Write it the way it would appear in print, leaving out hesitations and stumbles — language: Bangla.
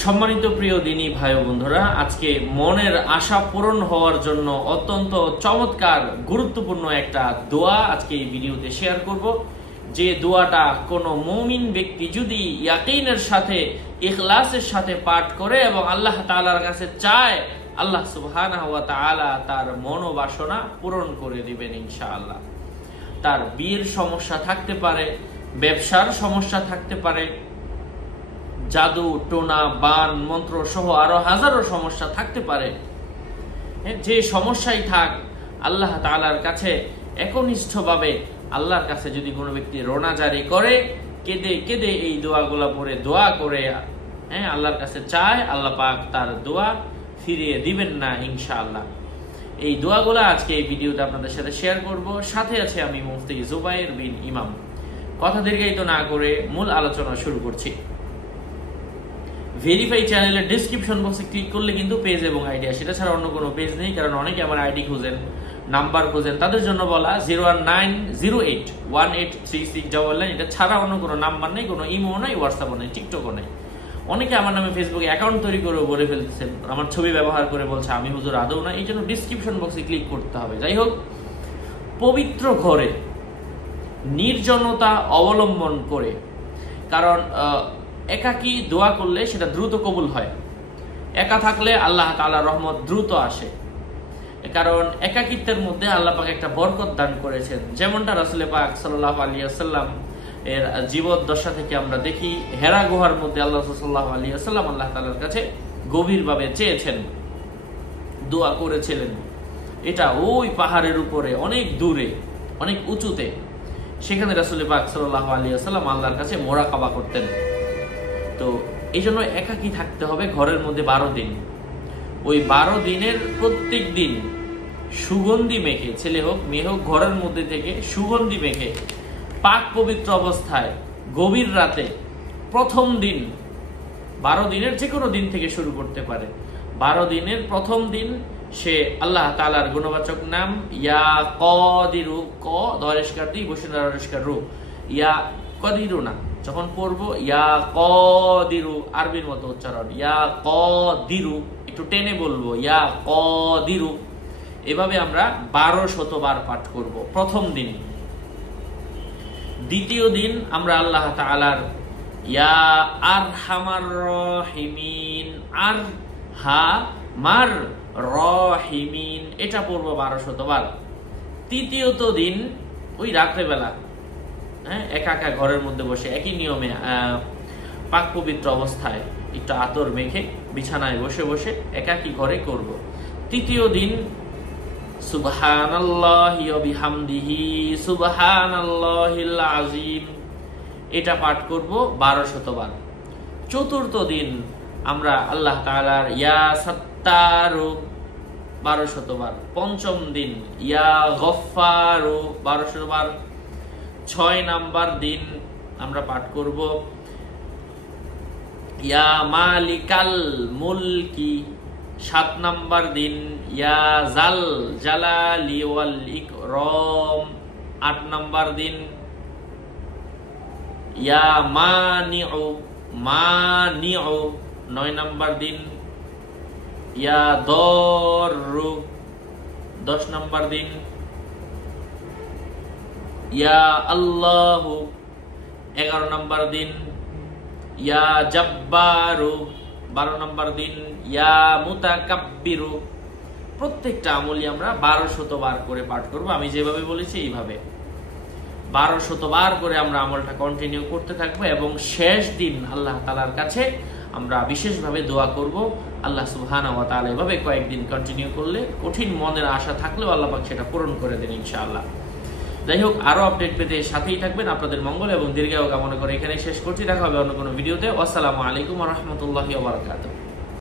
সম্মানিত প্রিয় দিনী ভাই ও বন্ধুরা, আজকে মনের আশা পূরণ হওয়ার জন্য অত্যন্ত চমৎকার গুরুত্বপূর্ণ একটা দোয়া আজকে এই ভিডিওতে শেয়ার করব। যে দোয়াটা কোনো মুমিন ব্যক্তি যদি ইয়াকিনের সাথে ইখলাসের সাথে পাঠ করে এবং আল্লাহ তাআলার কাছে চায়, আল্লাহ সুবহানাহু ওয়া তাআলা তার মনোবাসনা পূরণ করে দিবেন ইনশাআল্লাহ। তার বিয়ের সমস্যা থাকতে পারে, ব্যবসার সমস্যা থাকতে পারে, জাদু টোনা বান মন্ত্র সহ আরো হাজারো সমস্যা থাকতে পারে। যে সমস্যাই থাক, আল্লাহ তাআলার কাছে একনিষ্ঠভাবে আল্লাহর কাছে যদি কোনো ব্যক্তি রোনা জারি করে, কেঁদে কেঁদে এই দোয়াগুলা পড়ে দোয়া করে আল্লাহর কাছে চায়, আল্লাহ পাক তার দোয়া ফিরিয়ে দিবেন না ইনশাআল্লাহ। এই দোয়াগুলা আজকে এই ভিডিওতে আপনাদের সাথে শেয়ার করব। সাথে আছে আমি মুফতি জুবায়ের বিন ইমাম। কথা দীর্ঘায়িত না করে মূল আলোচনা শুরু করছি। ভেরিফাই চ্যানেলের ডেসক্রিপশন বক্সে ক্লিক করলে কিন্তু পেজ এবং আইডি, সেটা ছাড়া অন্য কোনো পেজ নেই। কারণ অনেকে আমার আইডি খুঁজেন, নাম্বার খুঁজেন, তাদের জন্য বলা 01908183699। এটা ছাড়া অন্য কোনো নাম্বার নেই, কোনো ইমো নাই, হোয়াটসঅ্যাপও নেই, টিকটকও নেই। অনেকে আমার নামে ফেসবুকে অ্যাকাউন্ট তৈরি করে বলে ফেলতেছেন, আমার ছবি ব্যবহার করে বলছে আমি হুজুর আদৌ না। এই জন্য ডিসক্রিপশন বক্সে ক্লিক করতে হবে। যাই হোক, পবিত্র ঘরে নির্জনতা অবলম্বন করে, কারণ একাকী দোয়া করলে সেটা দ্রুত কবুল হয়। একা থাকলে আল্লাহ তাআলার রহমত দ্রুত আসে, কারণ একাকিত্বের মধ্যে আল্লাহ পাক একটা বরকত দান করেছেন। যেমনটা রাসূল পাক সাল্লাল্লাহু আলাইহি ওয়াসাল্লাম এর জীবদ্দশা থেকে আমরা দেখি, হেরা গুহার মধ্যে আল্লাহ সাল্লাল্লাহু আলাইহি ওয়াসাল্লাম আল্লাহ তাআলার কাছে গভীরভাবে চেয়েছেন, দোয়া করেছিলেন। এটা ওই পাহাড়ের উপরে অনেক দূরে, অনেক উঁচুতে। সেখানে রাসূল পাক সাল্লাল্লাহু আলাইহি ওয়াসাল্লাম আল্লাহর কাছে মোরাকাবা করতেন। তো এই জন্য একাকী থাকতে হবে ঘরের মধ্যে 12 দিন। ওই 12 দিনের প্রত্যেক দিন সুগন্ধি মেখে, ছেলে হোক মেয়ে হোক, ঘরের মধ্যে থেকে সুগন্ধি মেখে পাক পবিত্র অবস্থায় গভীর রাতে প্রথম দিন, 12 দিনের যে কোনো দিন থেকে শুরু করতে পারে। 12 দিনের প্রথম দিন সে আল্লাহ তাআলার গুণবাচক নাম ইয়া কদিরু, ক দরেশকার দি বসুনারস্কার রু, ইয়া কদিরু না যখন পড়বো, ইয়া কদিরু আরবির মতো উচ্চারণ, ইয়া কদিরু, একটু টেনে বলবো, ইয়া কদিরু। এভাবে আমরা 1200 বার পাঠ করব প্রথম দিন। দ্বিতীয় দিন আমরা আল্লাহ তাআলার ইয়া আরহামার রহিমিন, আরহামার রহিমিন, এটা পড়বো 1200 বার। তৃতীয়ত দিন ওই রাত্রেবেলা একা একা ঘরের মধ্যে বসে একই নিয়মে পাক পবিত্র অবস্থায় একটু আতর মেখে বিছানায় বসে বসে একাকী ঘরে করব। তৃতীয় দিন সুবহানাল্লাহি ওয়া বিহামদিহি সুবহানাল্লাহিল আযীম, এটা পাঠ করব 1200 বার। চতুর্থ দিন আমরা আল্লাহ তাআলার ইয়া সাত্তারু 1200 বার। পঞ্চম দিন ইয়া গফফারু 1200 বার। 6 নাম্বার দিন আমরা পাঠ করব ইয়া মালিকাল মুলকি। 7 নাম্বার দিন ইয়া জাল জালালি ওয়াল ইকরাম। 8 নাম্বার দিন ইয়া মানিউ মানিউ। 9 নাম্বার দিন ইয়া দররু। 10 নাম্বার দিন ইয়া আল্লাহু। 11 নাম্বার দিন ইয়া জাব্বারু। 12 নাম্বার দিন ইয়া মুতাকাব্বিরু। প্রত্যেকটা আমলই আমরা 1200 বার করে পাঠ করব। আমি যেভাবে বলেছি এইভাবে 1200 বার করে আমরা আমলটা কন্টিনিউ করতে থাকবো এবং শেষ দিন আল্লাহ তাআলার কাছে আমরা বিশেষভাবে দোয়া করব। আল্লাহ সুবহানাহু ওয়া তাআলা এভাবে কয়েকদিন কন্টিনিউ করলে কঠিন মনের আশা থাকলেও আল্লাহ পাক সেটা পূরণ করে দেন ইনশাআল্লাহ। যাই হোক, আরো আপডেট পেতে সাথেই থাকবেন। আপনাদের মঙ্গল এবং দীর্ঘায়ু কামনা করে এখানে শেষ করছি। দেখা হবে অন্য কোনো ভিডিওতে। আসসালামু আলাইকুম ওয়া রাহমাতুল্লাহি ওয়া বারাকাতুহু।